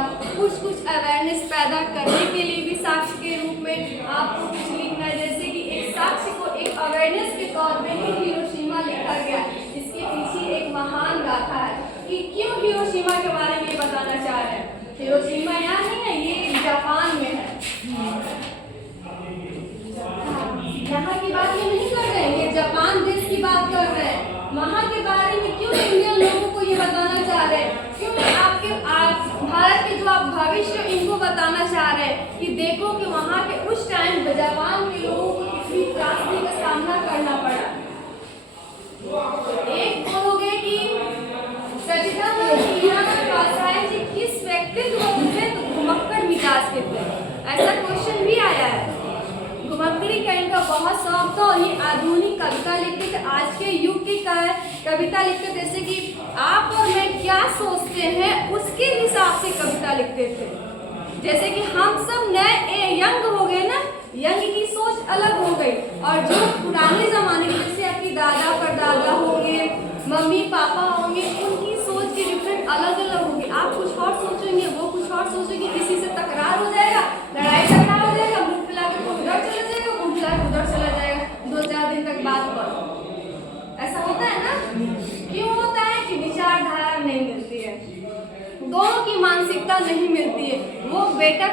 कुछ अवेयरनेस पैदा करने के लिए भी साक्ष्य के रूप में आपको कुछ लिखना है। जैसे कि एक साक्ष्य को एक अवेयरनेस के तौर पे ही हिरोशिमा लिखा गया। इसके पीछे एक महान गाथा है कि क्यों हिरोशिमा के बारे में बताना चाह रहे हैं। हिरोशिमा यहाँ नहीं है, ये जापान में है। यहाँ की बात ये नहीं कर रहे हैं, ये जापान देश की बात कर रहे हैं। वहाँ के बारे में क्यों इंडियन लोगों को ये बताना चाह रहे हैं, क्यों आप भारत के जो आप भविष्य इनको बताना चाह रहे हैं कि देखो कि वहाँ के उस टाइम जापान के लोगों को कितनी त्रासदी का सामना करना पड़ा। एक बोलोगे कि सचिदानंद पातशाही जी किस व्यक्तित्व थे, तो घुमक्कड़ मिजाज के थे, ऐसा क्वेश्चन भी आया है। घुमक्कड़ी का इनका बहुत शौक था और ये आधुनिक कविता लिखते थे, आज के युग की कविता लिखते थे। जैसे कि आप और मैं क्या सोचते हैं उसके हिसाब से कविता लिखते थे। जैसे कि हम सब नए यंग हो गए ना, यंग की सोच अलग हो गई, और जो पुराने जमाने के जैसे आपकी दादा परदादा होंगे, मम्मी पापा होंगे, उनकी सोच की डिफरेंट अलग अलग होगी। आप कुछ और सोचेंगे, वो कुछ और सोचेंगे, किसी से तकरार हो जाएगा, लड़ाई झगड़ा हो जाएगा, मुंह फुला के कोई उधर चला जाएगा, मुंह फुला के उधर चला जाएगा, 2-4 दिन तक बात करो। ऐसा होता है ना? क्यों होता है कि विचारधारा नहीं मिलती है, दोनों की मानसिकता नहीं मिलती है। वो बेटा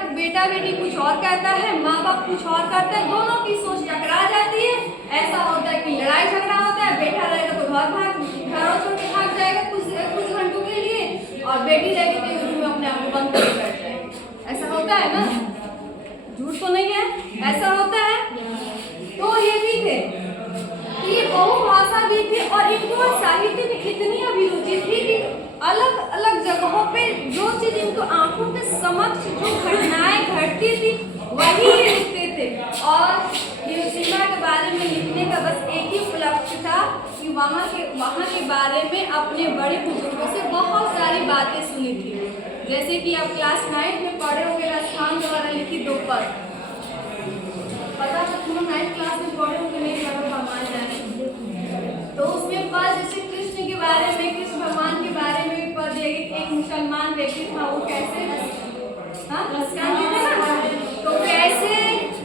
बेटी कुछ और कहता है, माँ बाप कुछ और करता है, दोनों की सोच टकरा जाती है। ऐसा होता है कि लड़ाई झगड़ा होता है, बेटा रहेगा तो घर छोड़ के भाग जाएगा कुछ घंटों के लिए, और बेटी रहेगी तो रूम में अपने आप को बंद करके बैठ जाएगी। ऐसा होता है ना? झूठ तो नहीं है, ऐसा होता है। तो ये भी थे, ये बहुभाषा भी थे, और इनको साहित्य में इतनी अभिरुचि थी कि अलग अलग जगहों पे जो चीज इनको आंखों के समक्ष जो घटनाएं घटती थी वही ये लिखते थे। और हिरोशिमा के बारे में लिखने का बस एक ही उपलक्ष्य था कि वहाँ के बारे में अपने बड़े बुजुर्गों से बहुत सारी बातें सुनी थी। जैसे कि आप क्लास 9 में पढ़े होंगे, राजस्थान द्वारा लिखी 2 पद, पता था तुम 9th क्लास में पढ़े होंगे, नहीं पढ़ो भगवान जाने। तो उसमें पद जैसे कृष्ण के बारे में, कृष्ण भगवान के बारे में भी पद दिया कि एक मुसलमान व्यक्ति था, वो कैसे मुस्कान देते ना, तो कैसे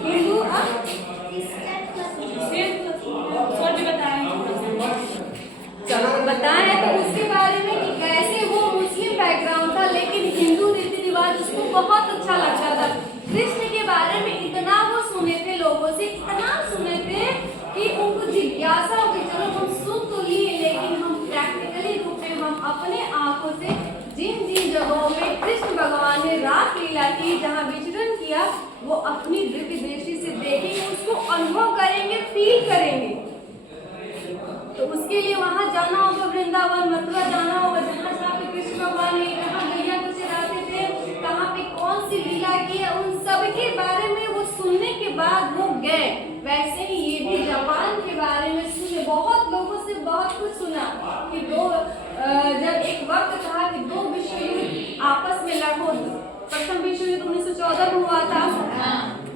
हिंदू बताएं तो उसके बारे में कि कैसे वो मुस्लिम बैकग्राउंड था लेकिन हिंदू रीति रिवाज उसको बहुत अच्छा लगता था। कृष्ण के बारे में इतना वो सुने थे, लोगों से इतना सुने थे कि उनको जिज्ञासा हो गई, चलो हम सुन तो लिए लेकिन हम प्रैक्टिकली रूप में हम अपने आंखों से जिन जिन जगहों में कृष्ण भगवान ने रास लीला की, जहाँ विचरण किया, वो अपनी दिव्य दृष्टि से देखेंगे, उसको अनुभव करेंगे, फील करेंगे। तो उसके लिए वहां जाना होगा, वृंदावन मथुरा जाना होगा, जहाँ जहाँ पे कृष्ण भगवान ने कहाँ गैया को चराते थे, कहाँ पे कौन सी लीला की है, उन सब के बारे में वो सुनने के बाद वो गए। वैसे ही ये भी जापान के बारे में सुने, बहुत लोगों से बहुत कुछ सुना कि जब एक वक्त था कि 2 विश्व युद्ध आपस में लड़ो। प्रथम विश्व युद्ध 1914 में हुआ था,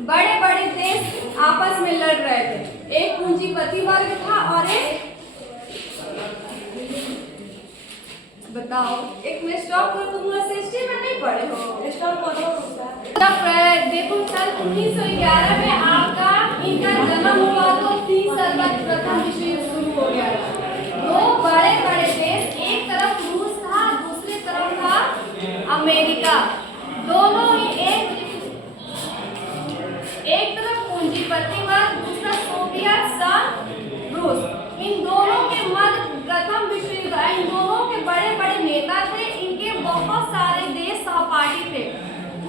बड़े बड़े देश आपस में लड़ रहे थे, एक पूंजीपति वर्ग था और एक, बताओ, एक में स्टॉप करो, तुम लोग हिस्ट्री में नहीं पढ़े हो, स्टॉप करो। देखो साल 1911 में आपका इनका जन्म हुआ तो 3 साल बाद प्रथम विश्व युद्ध शुरू हो गया। 2 बड़े बड़े देश, एक तरफ रूस था, दूसरी तरफ था अमेरिका, दोनों ही एक तरफ पूंजीपति वर्ग, दूसरा सोवियत संघ, रूस। इन दोनों के मध्य प्रथम विश्व युद्ध, इन दोनों के बड़े बड़े नेता थे, इनके बहुत सारे देश सहपाठी थे।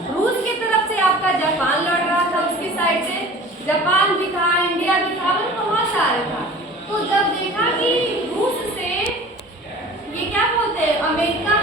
रूस की तरफ से आपका जापान लड़ रहा था, उसकी साइड से जापान भी था, इंडिया भी था, बहुत सारे था। तो जब देखा कि रूस से ये क्या बोलते हैं, अमेरिका